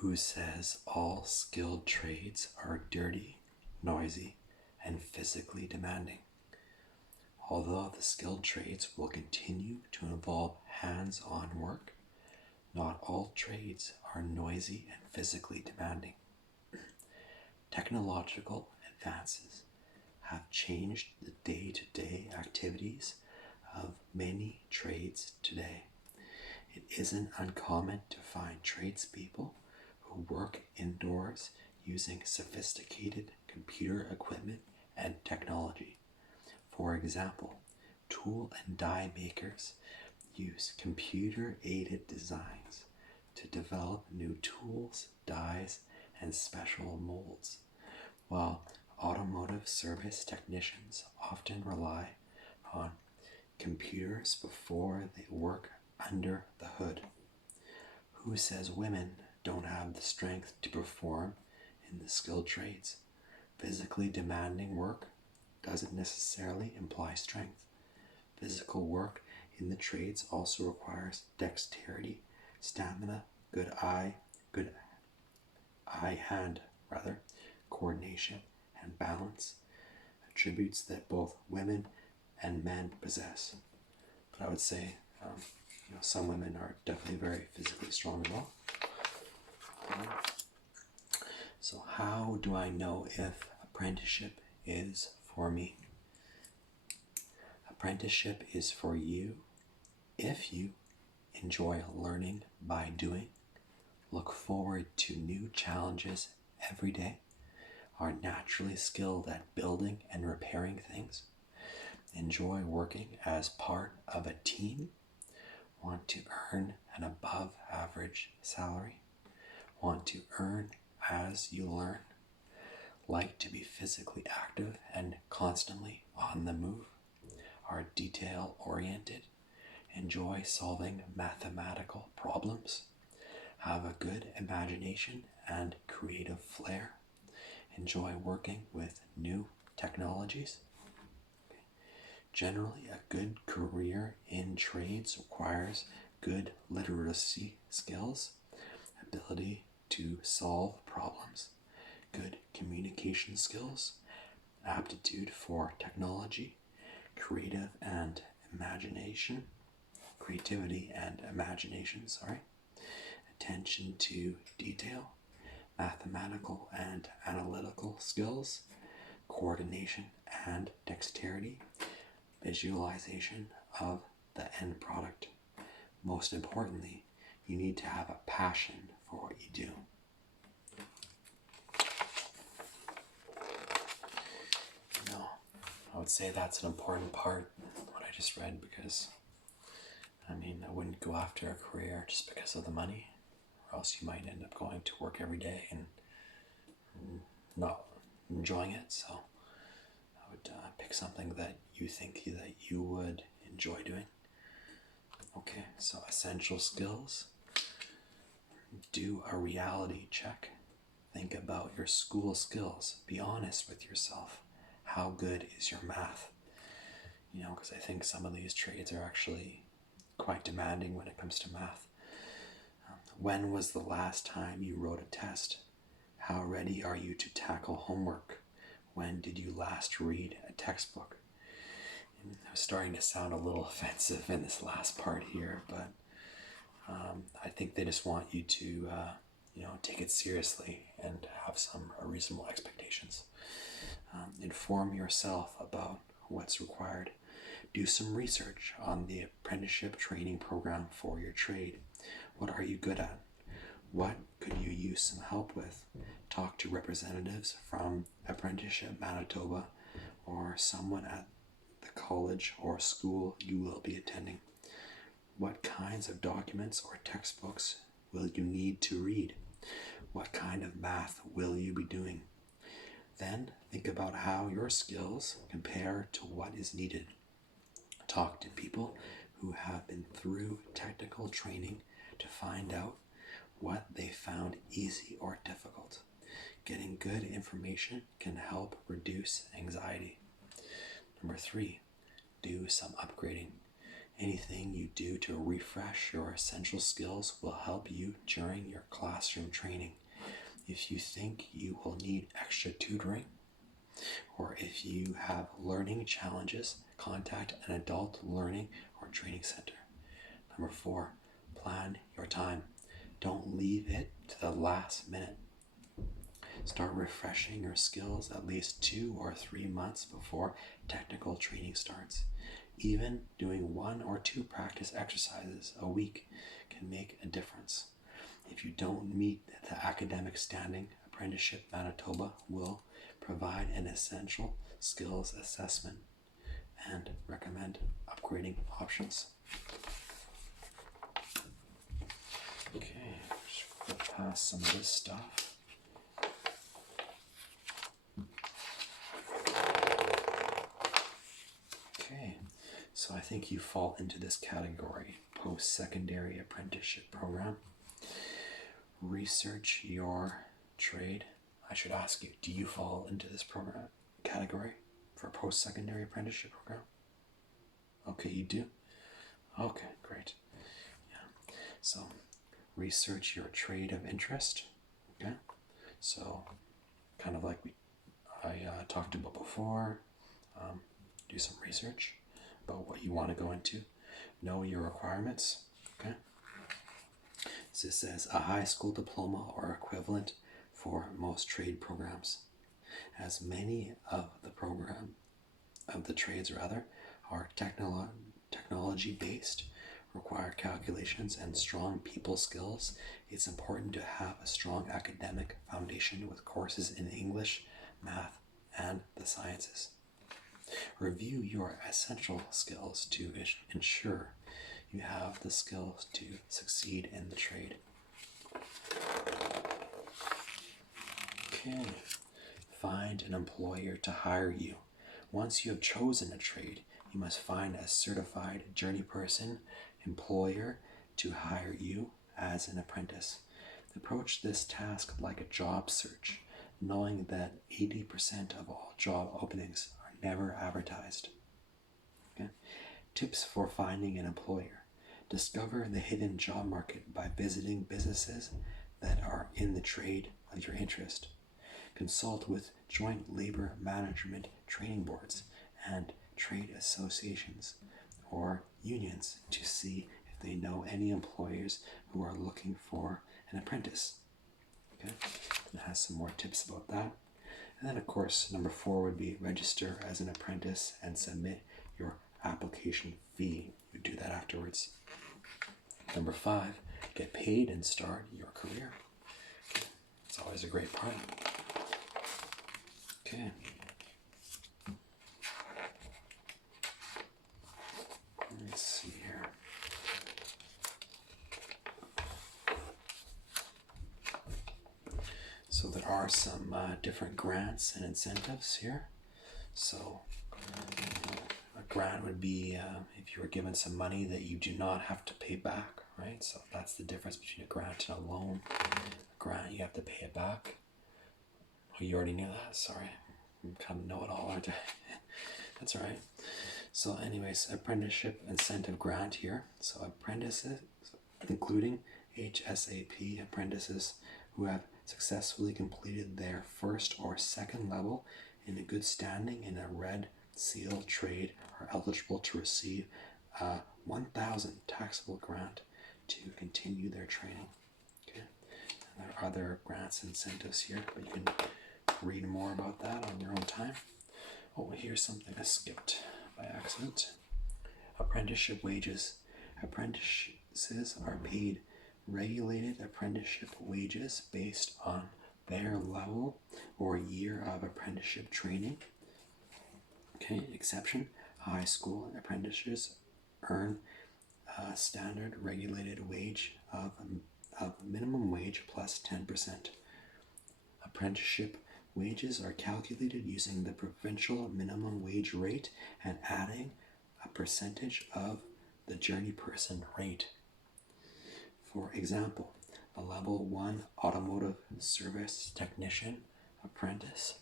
Who says all skilled trades are dirty, noisy, and physically demanding? Although the skilled trades will continue to involve hands-on work, not all trades are noisy and physically demanding. Technological advances have changed the day-to-day activities of many trades today. It isn't uncommon to find tradespeople who work indoors using sophisticated computer equipment and technology. For example, tool and die makers use computer-aided designs to develop new tools, dies, and special molds, while automotive service technicians often rely on computers before they work under the hood. Who says women don't have the strength to perform in the skilled trades? Physically demanding work doesn't necessarily imply strength. Physical work in the trades also requires dexterity, stamina, good eye-hand coordination, and balance, attributes that both women and men possess. But I would say, some women are definitely very physically strong as well. So how do I know if apprenticeship is for me? Apprenticeship is for you if you enjoy learning by doing, look forward to new challenges every day, are naturally skilled at building and repairing things, enjoy working as part of a team, want to earn an above average salary, want to earn as you learn, like to be physically active and constantly on the move, are detail oriented, enjoy solving mathematical problems, have a good imagination and creative flair, enjoy working with new technologies. Generally, a good career in trades requires good literacy skills, ability to solve problems, good communication skills, aptitude for technology, creativity and imagination, attention to detail, mathematical and analytical skills, coordination and dexterity, visualization of the end product. Most importantly, you need to have a passion for what you do. I would say that's an important part of what I just read, because I wouldn't go after a career just because of the money, or else you might end up going to work every day and not enjoying it. So I would pick something that you think that you would enjoy doing. Okay, so essential skills. Do a reality check. Think about your school skills. Be honest with yourself. How good is your math? Because I think some of these trades are actually quite demanding when it comes to math. When was the last time you wrote a test? How ready are you to tackle homework? When did you last read a textbook? And I'm starting to sound a little offensive in this last part here, but I think they just want you to take it seriously and have some reasonable expectations. Inform yourself about what's required. Do some research on the apprenticeship training program for your trade. What are you good at? What could you use some help with? Talk to representatives from Apprenticeship Manitoba or someone at the college or school you will be attending. What kinds of documents or textbooks will you need to read? What kind of math will you be doing? Then think about how your skills compare to what is needed. Talk to people who have been through technical training to find out what they found easy or difficult. Getting good information can help reduce anxiety. Number 3, do some upgrading. Anything you do to refresh your essential skills will help you during your classroom training. If you think you will need extra tutoring, or if you have learning challenges, contact an adult learning or training center. Number 4, plan your time. Don't leave it to the last minute. Start refreshing your skills at least 2 or 3 months before technical training starts. Even doing 1 or 2 practice exercises a week can make a difference. If you don't meet the academic standing, Apprenticeship Manitoba will provide an essential skills assessment and recommend upgrading options. Okay, just go past some of this stuff. Okay, so I think you fall into this category: post-secondary apprenticeship program. Research your trade. I should ask you, do you fall into this program category for post-secondary apprenticeship program? Okay, you do? Okay, great. Yeah. So research your trade of interest. Okay. So kind of like I talked about before, do some research about what you want to go into. Know your requirements. Okay. So it says a high school diploma or equivalent for most trade programs, as many of the trades are technology based, require calculations and strong people skills. It's important to have a strong academic foundation with courses in English, math, and the sciences. Review your essential skills to ensure you have the skills to succeed in the trade. Okay, find an employer to hire you. Once you have chosen a trade, you must find a certified journeyperson employer to hire you as an apprentice. Approach this task like a job search, knowing that 80% of all job openings are never advertised. Okay? Tips for finding an employer. Discover the hidden job market by visiting businesses that are in the trade of your interest. Consult with joint labor management training boards and trade associations or unions to see if they know any employers who are looking for an apprentice. Okay, it has some more tips about that. And then, of course, number 4 would be register as an apprentice and submit your application fee. You do that afterwards. Number 5, get paid and start your career. It's always a great part. Okay. Let's see here. So there are some different grants and incentives here. So a grant would be if you were given some money that you do not have to pay back, right? So that's the difference between a grant and a loan. A grant, you have to pay it back. Oh, you already knew that? Sorry. I'm kind of know-it-all, aren't I? That's all right. So anyways, apprenticeship incentive grant here. So apprentices, including HSAP apprentices who have successfully completed their first or second level in a good standing in a red seal trade, are eligible to receive a $1,000 taxable grant to continue their training. Okay. And there are other grants and incentives here, but you can read more about that on your own time. Oh, here's something I skipped by accident. Apprenticeship wages. Apprentices are paid regulated apprenticeship wages based on their level or year of apprenticeship training. Okay, exception, high school apprentices earn a standard regulated wage of minimum wage plus 10%. Apprenticeship wages are calculated using the provincial minimum wage rate and adding a percentage of the journeyperson rate. For example, a level 1 automotive service technician apprentice